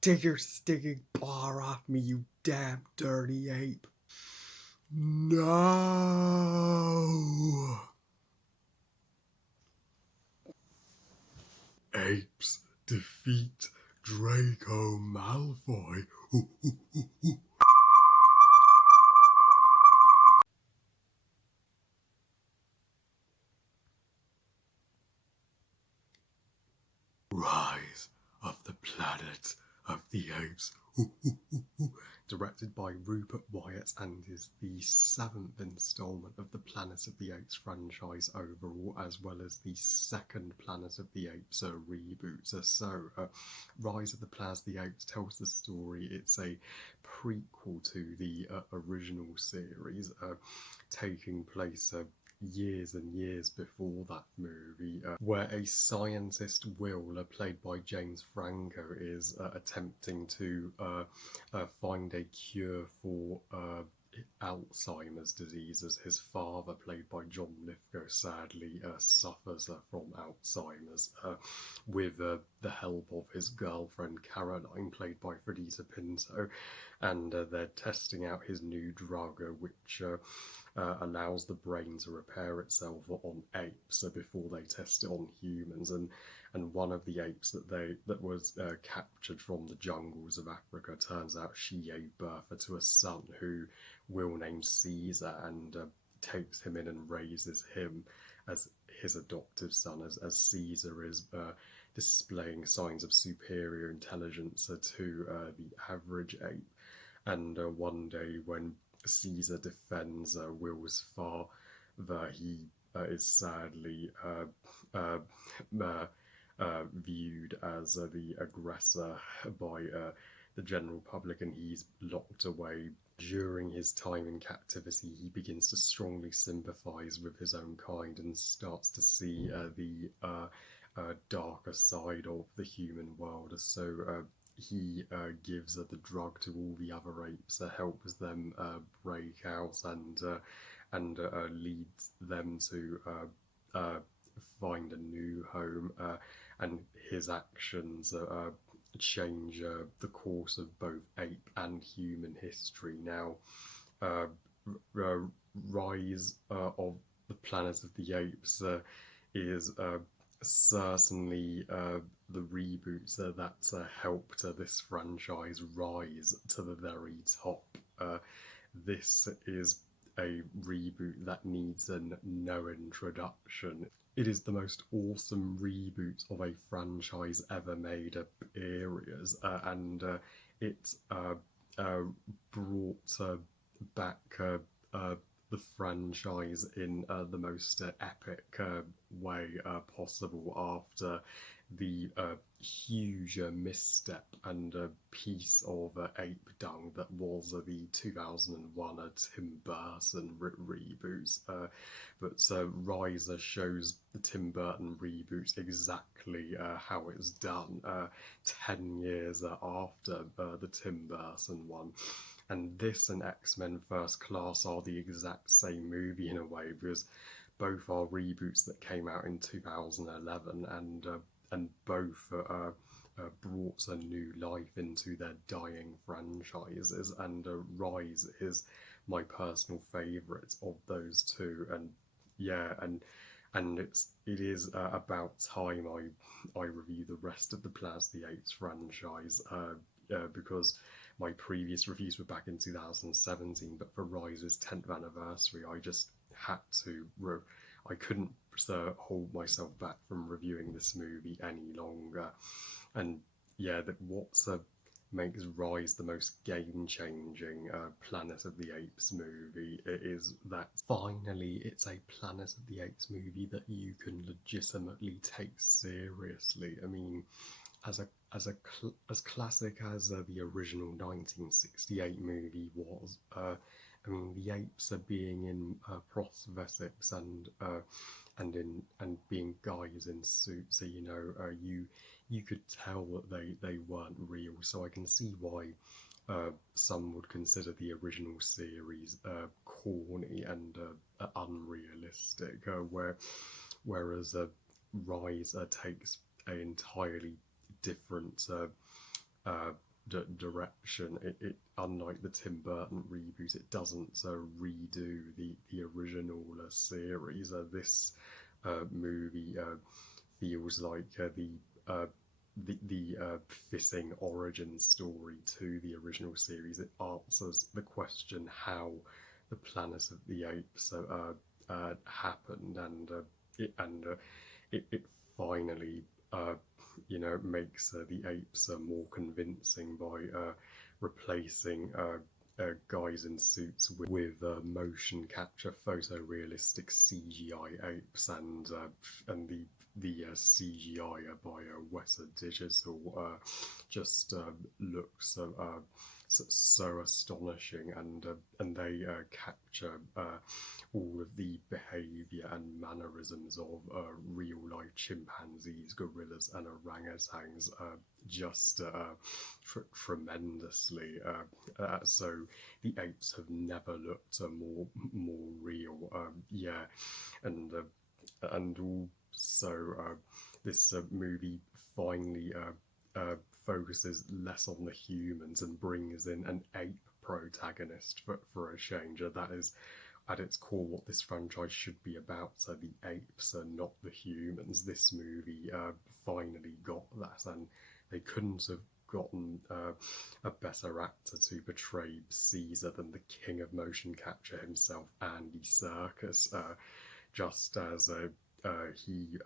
Take your stinking paw off me, you damn dirty ape. No! Apes defeat Draco Malfoy. Rise of the Planet of the Apes. Directed by Rupert Wyatt and is the 7th instalment of the Planet of the Apes franchise overall, as well as the second Planet of the Apes reboot. Rise of the Planet of the Apes tells the story. It's a prequel to the original series, taking place years and years before that movie, where a scientist, Will, played by James Franco, is attempting to find a cure for Alzheimer's disease, as his father, played by John Lithgow, sadly suffers from Alzheimer's, with the help of his girlfriend Caroline, played by Freddie Pinto, and they're testing out his new drug, which allows the brain to repair itself on apes before they test it on humans. And one of the apes that was captured from the jungles of Africa, turns out she gave birth to a son who Will names Caesar, and takes him in and raises him as his adoptive son, as Caesar is displaying signs of superior intelligence to the average ape. And one day, when Caesar defends Will's father, he is sadly viewed as the aggressor by the general public, and he's locked away. During his time in captivity, he begins to strongly sympathise with his own kind and starts to see the darker side of the human world. So he gives the drug to all the other apes, helps them break out, and leads them to find a new home. And his actions change the course of both ape and human history. Now, Rise of the Planet of the Apes is certainly the reboots that's helped this franchise rise to the very top. This is a reboot that needs no introduction. It is the most awesome reboot of a franchise ever made, areas, and it brought back the franchise in the most epic way possible, after the huge misstep and piece of ape dung that was the 2001 Tim Burton reboot. But Rise shows the Tim Burton reboot exactly how it's done 10 years after the Tim Burton one. And this and X-Men First Class are the exact same movie in a way, because both are reboots that came out in 2011, and both brought a new life into their dying franchises. And Rise is my personal favourite of those two. And yeah, and it is about time I review the rest of the Planet of the Apes franchise, because my previous reviews were back in 2017, but for Rise's 10th anniversary, I just had to. I couldn't hold myself back from reviewing this movie any longer. And yeah, what makes Rise the most game-changing Planet of the Apes movie is that finally it's a Planet of the Apes movie that you can legitimately take seriously. I mean, as classic as the original 1968 movie was, I mean, the apes are being in prosthetics and being guys in suits, so you could tell that they weren't real. So I can see why some would consider the original series corny and unrealistic, whereas Rise takes an entirely different direction. It unlike the Tim Burton reboot, it doesn't redo the original series. This movie feels like uh, fitting origin story to the original series. It answers the question how the Planet of the Apes happened, and it finally makes the apes more convincing by replacing guys in suits with motion capture photorealistic CGI apes, and the CGI by Weta Digital just looks so astonishing, and they capture all of the behaviour and mannerisms of real life chimpanzees, gorillas, and orangutans just tremendously. So the apes have never looked more real. Yeah, and also this movie finally focuses less on the humans and brings in an ape protagonist for a change. That is at its core what this franchise should be about. So the apes are not the humans. This movie finally got that, and they couldn't have gotten a better actor to portray Caesar than the king of motion capture himself, Andy Serkis. Just as he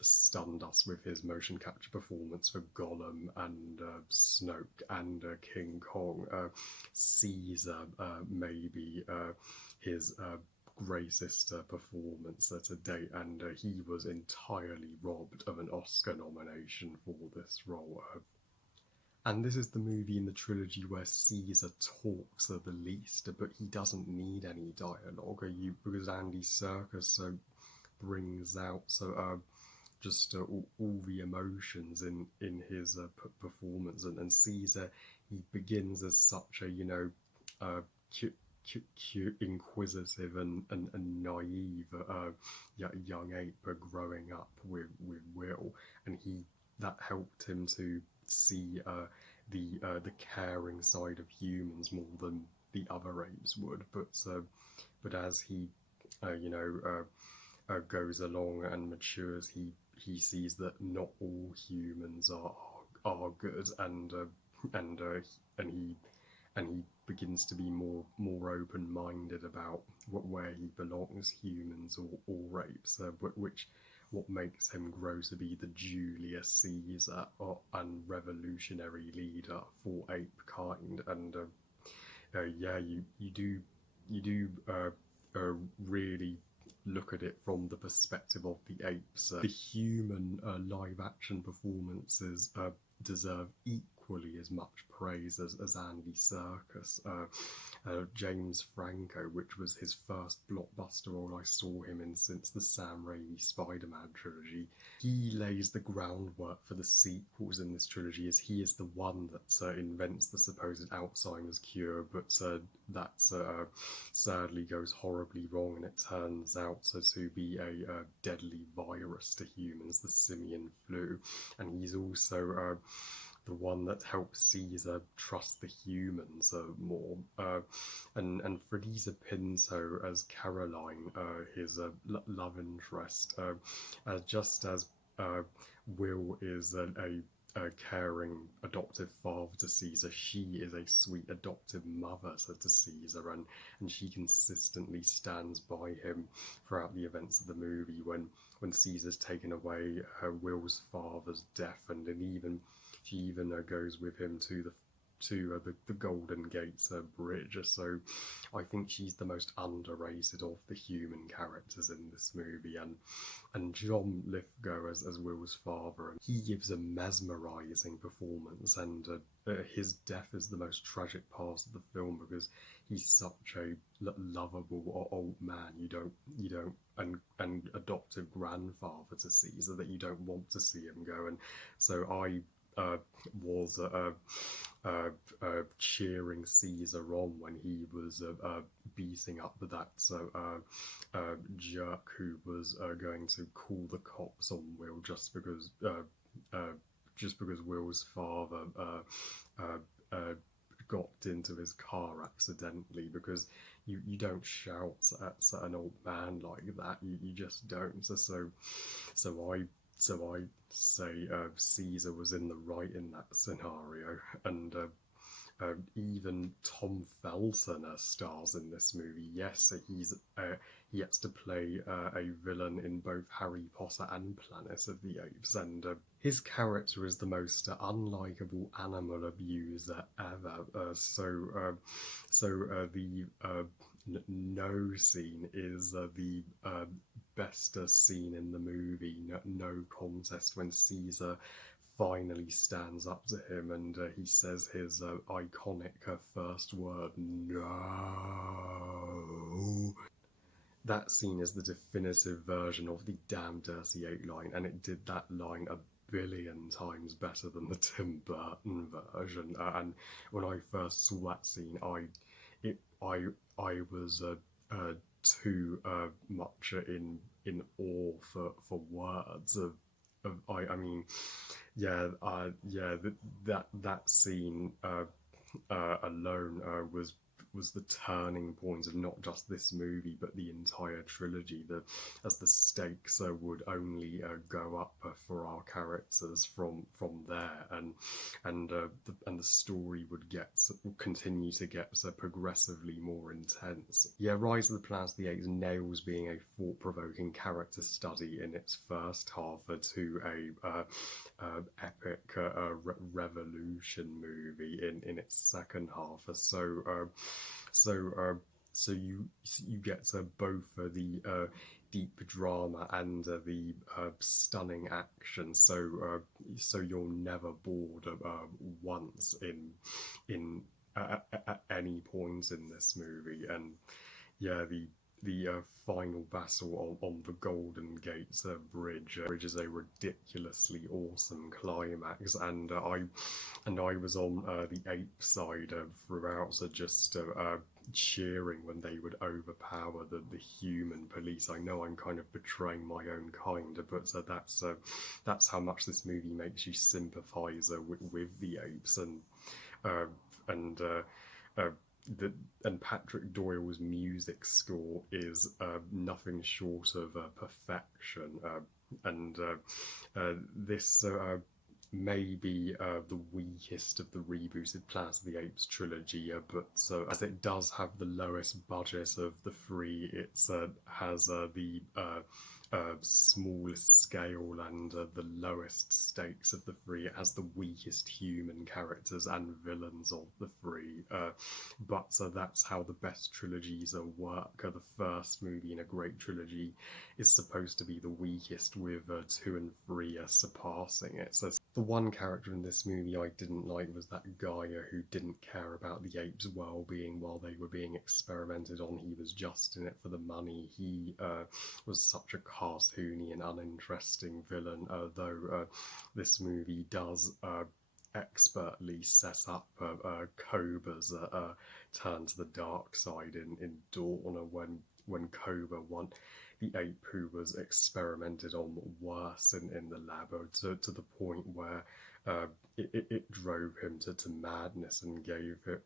stunned us with his motion capture performance for Gollum and Snoke and King Kong. Caesar may be his greatest performance to date, and he was entirely robbed of an Oscar nomination for this role. And this is the movie in the trilogy where Caesar talks the least, but he doesn't need any dialogue. Because Andy Serkis brings out just all the emotions in his performance, and Caesar, he begins as such a cute, inquisitive and naive young ape growing up with Will, and that helped him to see the caring side of humans more than the other apes would. But as he goes along and matures, he sees that not all humans are good, and he begins to be more open-minded about where he belongs, humans or apes, what makes him grow to be the Julius Caesar and revolutionary leader for ape kind. And you do really look at it from the perspective of the apes. The human live-action performances deserve equally as much praise as Andy Serkis. James Franco, which was his first blockbuster role I saw him in since the Sam Raimi Spider-Man trilogy, he lays the groundwork for the sequels in this trilogy, as he is the one that invents the supposed Alzheimer's cure, but that sadly goes horribly wrong, and it turns out to be a deadly virus to humans, the simian flu. And he's also the one that helps Caesar trust the humans more. And Fredisa Pinto as Caroline, his love interest, just as Will is a caring adoptive father to Caesar, she is a sweet adoptive mother to Caesar, and she consistently stands by him throughout the events of the movie when Caesar's taken away Will's father's death, and she even goes with him to the Golden Gates Bridge. So I think she's the most underrated of the human characters in this movie, and John Lithgow as Will's father, and he gives a mesmerising performance, and his death is the most tragic part of the film because he's such a lovable old man. You don't and adoptive grandfather to Caesar that you don't want to see him go, and so I was cheering Caesar on when he was beating up that jerk who was going to call the cops on Will just because Will's father got into his car accidentally, because you don't shout at an old man like that. You just don't. So I say Caesar was in the right in that scenario, and even Tom Felton stars in this movie. Yes, he gets to play a villain in both Harry Potter and Planet of the Apes, and his character is the most unlikable animal abuser ever. The no scene is the best scene in the movie. No contest, when Caesar finally stands up to him and he says his iconic first word, no. That scene is the definitive version of the damn dirty ape line, and it did that line a billion times better than the Tim Burton version. And when I first saw that scene, it, I was too much in awe for words of I mean, that scene alone was the turning point of not just this movie but the entire trilogy. As the stakes would only go up for our characters from there, and the story would continue to get progressively more intense. Yeah, Rise of the Planet of the Apes nails being a thought-provoking character study in its first half to a epic revolution movie in its second half. So you get both the deep drama and the stunning action. So you're never bored once at any point in this movie. And yeah, the final battle on the Golden Gate bridge is a ridiculously awesome climax, and I was on the ape side throughout, so just cheering when they would overpower the human police. I know I'm kind of betraying my own kind, but that's how much this movie makes you sympathise with the apes, uh, and and Patrick Doyle's music score is nothing short of perfection, and this may be the weakest of the rebooted Planet of the Apes trilogy, but as it does have the lowest budget of the three, it has the smallest scale and the lowest stakes of the three. It has the weakest human characters and villains of the three, but that's how the best trilogies work. The first movie in a great trilogy is supposed to be the weakest, with 2 and 3 surpassing it. So the one character in this movie I didn't like was that guy who didn't care about the apes' well-being while they were being experimented on. He was just in it for the money. He was such a cartoony and uninteresting villain, though this movie does expertly set up Koba's turn to the dark side in Dawn, when Koba the ape who was experimented on worse in the lab, to the point where it drove him to madness and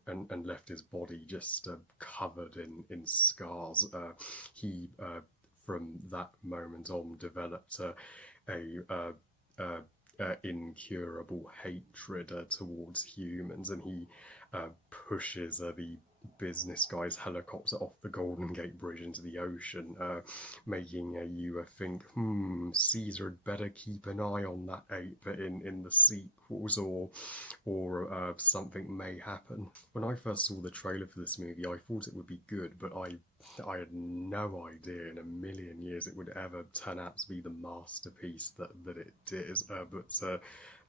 and left his body just covered in scars. He from that moment on developed a incurable hatred towards humans, and he pushes the business guy's helicopter off the Golden Gate Bridge into the ocean, making you think, Caesar had better keep an eye on that ape in the sequels, or something may happen. When I first saw the trailer for this movie, I thought it would be good, but I had no idea in a million years it would ever turn out to be the masterpiece that it did.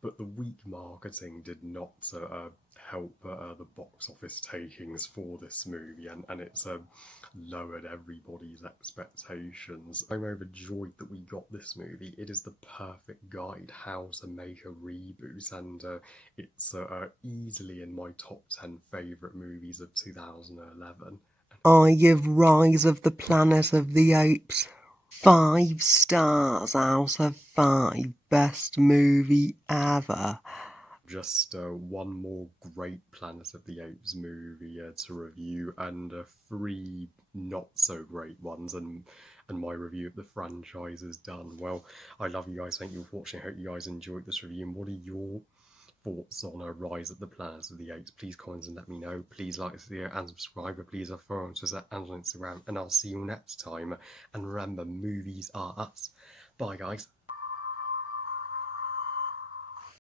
But the weak marketing did not help the box office takings for this movie, and it's lowered everybody's expectations. I'm overjoyed that we got this movie. It is the perfect guide how to make a reboot, and it's easily in my top 10 favourite movies of 2011. I give Rise of the Planet of the Apes 5 stars out of 5. Best movie ever. just one more great Planet of the Apes movie to review, and three not so great ones, and my review of the franchise is done. Well, I love you guys. Thank you for watching. I hope you guys enjoyed this review. And what are your thoughts on Rise of the Planet of the Apes? Please comment and let me know. Please like this video and subscribe. Please follow on Twitter and on Instagram. And I'll see you next time. And remember, movies are us. Bye, guys.